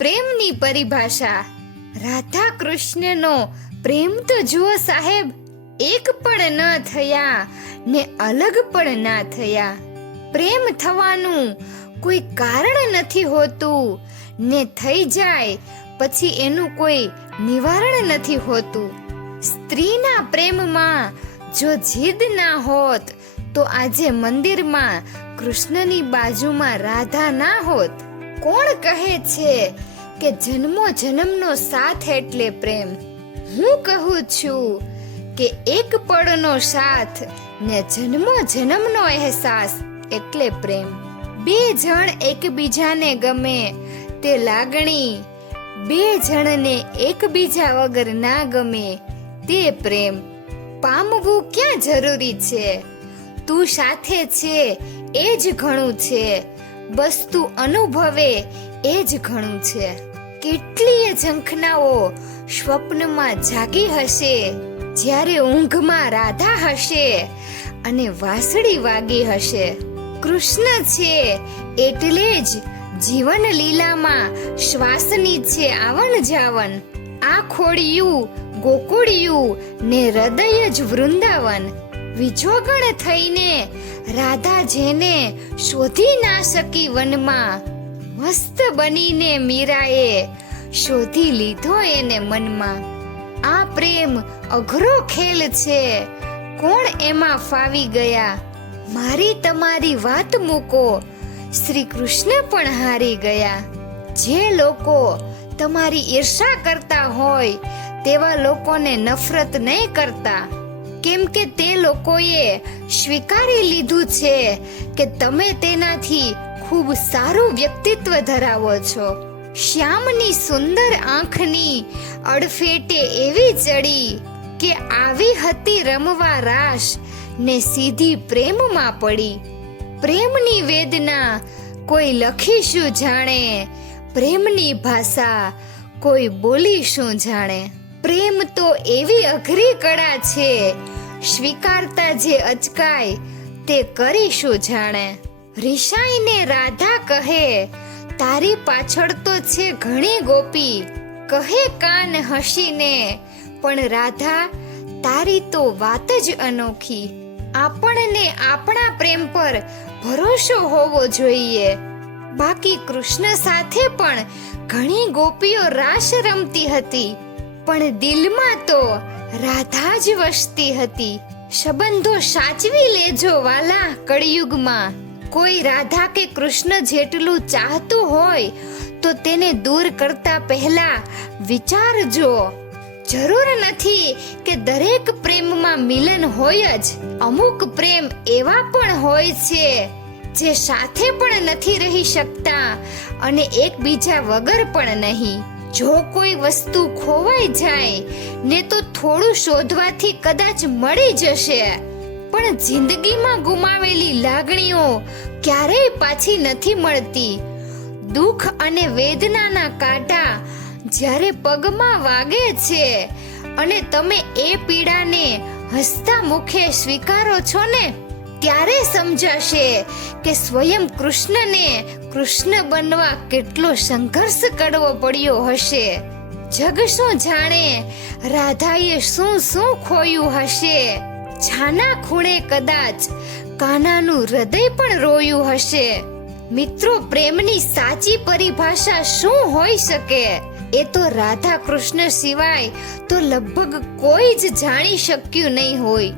પ્રેમની પરિભાષા. રાધા કૃષ્ણનો પ્રેમ તો જુઓ સાહેબ, એક પણ ન થયા ને અલગ પણ ના થયા. પ્રેમ થવાનું કોઈ કારણ નથી હોતું ને થઈ જાય પછી એનું કોઈ નિવારણ નથી હોતું. સ્ત્રીના પ્રેમમાં જો જીદ ના હોત તો આજે મંદિરમાં કૃષ્ણની બાજુમાં રાધા ના હોત. કોણ કહે છે કે જન્મો જન્મનો સાથ એટલે પ્રેમ? હું કહું છું કે એક પળનો સાથ ને જન્મો જન્મનો અહેસાસ એટલે પ્રેમ. બે જણ એકબીજાને ગમે તે લાગણી, બે જણને એકબીજા વગર ના ગમે તે પ્રેમ. પામવું ક્યાં જરૂરી છે? તું સાથે છે એ જ ઘણું છે, બસ તું અનુભવે એ જ ઘણું છે. કેટલીય ઝંખનાઓ સ્વપ્નમાં જાગી હશે જ્યારે ઊંઘમાં રાધા હશે અને વાંસળી વાગી હશે. કૃષ્ણ છે એટલે જ જીવન લીલામાં શ્વાસની છે આવન જાવન. આ ખોડિયું ગોકુળિયું ને હૃદય જ વૃંદાવન. વિજોગણ થઈને રાધા જેને શોધી ના શકી વનમાં, મસ્ત બનીને મીરાએ શોધી લીધો એને મનમાં. આ પ્રેમ અઘરો ખેલ છે, કોણ એમાં ફાવી ગયા? મારી તમારી વાત મૂકો, શ્રી કૃષ્ણ પણ હારી ગયા. જે લોકો તમારી ઈર્ષા કરતા હોય તેવા લોકોને નફરત નહીં કરતા, કેમ કે તે લોકોએ સ્વીકારી લીધું છે કે તમે તેનાથી ખૂબ સારું વ્યક્તિત્વ ધરાવો છો. શ્યામની સુંદર આંખની અડફેટે એવી ચડી કે આવી હતી રમવા રાસ ને સીધી પ્રેમમાં પડી. પ્રેમની વેદના કોઈ લખી શું જાણે, પ્રેમની ભાષા કોઈ બોલી શું જાણે. પ્રેમ તો એવી અઘરી કળા છે, સ્વીકારતા જે અચકાય તે કરી શું જાણે. રિસાઈને રાધા કહે, તારી પાછળ તો છે ઘણી ગોપી, કહે કાન હસીને, પણ રાધા તારી તો વાત જ અનોખી. આપણને આપણા પ્રેમ પર ભરોસો હોવો જોઈએ. બાકી કૃષ્ણ સાથે પણ ઘણી ગોપીઓ રાસ રમતી હતી, પણ દિલમાં તો રાધા જ વસતી હતી. સંબંધો સાચવી લેજો વાલા કળિયુગમાં. કોઈ રાધા કે કૃષ્ણ જેટલું ચાહતું હોય તો તેને દૂર કરતા પહેલા વિચારજો. જરૂર નથી કે દરેક પ્રેમમાં મિલન હોય જ. અમુક પ્રેમ એવા પણ હોય છે જે સાથે પણ નથી રહી શકતા અને એકબીજા વગર પણ નહીં. જો કોઈ વસ્તુ ખોવાઈ જાય ને તો થોડું શોધવાથી કદાચ મળી જશે, પણ જિંદગીમાં ગુમાવેલી લાગણીઓ ક્યારેય પાછી નથી મળતી. દુઃખ અને વેદનાના કાંટા જ્યારે પગમાં વાગે છે અને તમે એ પીડાને હસતા મુખે સ્વીકારો છો ને, ત્યારે સમજાશે કે સ્વયં કૃષ્ણને કૃષ્ણ બનવા કેટલો સંઘર્ષ કરવો પડ્યો હશે. જગ શું જાણે રાધાએ શું શું ખોયું હશે. છાના ખૂણે કદાચ કાનાનું હૃદય પણ રોયું હશે. મિત્રો, પ્રેમની સાચી પરિભાષા શું હોઈ શકે? એ તો રાધા કૃષ્ણ સિવાય તો લગભગ કોઈ જ જાણી શક્યું નહીં હોય.